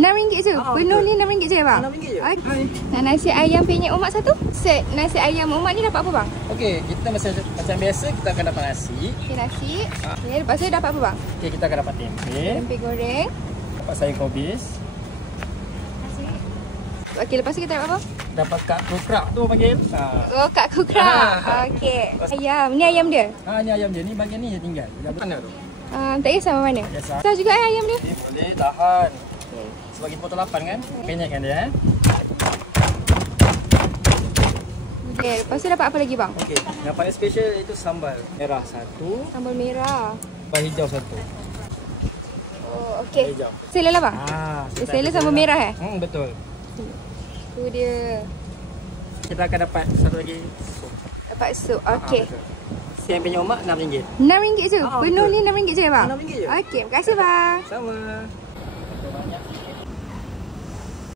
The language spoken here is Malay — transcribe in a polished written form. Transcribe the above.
RM6 je? Penuh ni RM6 je bang? RM6 je. Okay. Nah, nasi ayam penyet umat satu. Set nasi ayam umat ni dapat apa bang? Okey, kita macam biasa kita akan dapat nasi. Okay, nasi. Okay, lepas tu dapat apa bang? Okey, kita akan dapat tempe. Tempe goreng. Dapat sayur kobis. Nasi. Okey, lepas tu kita dapat apa? Dapat kak kukrak tu panggil. Oh, kak kukrak. Okey. Ayam. Ni ayam dia? Ni ayam dia. Ni bahagian ni je tinggal. Mana tu? Tak kisah mana? Biasa. Tahu juga ayam dia? Boleh, tahan. Sebab kita potong 8 kan? Penyetkan dia Okey, lepas tu dapat apa lagi bang? Okey, dapat yang special iaitu sambal merah satu, Sambal merah. sambal hijau satu. Oh, okey. Hijau. Sela lah bang? Sela sambal merah Betul. Tu dia. Kita akan dapat satu lagi sup. Dapat sup. Okey. Siang penyet umat RM6. RM6 je? Penuh betul. ni RM6 je bang? RM6 je. Okey, terima kasih bang. Sama.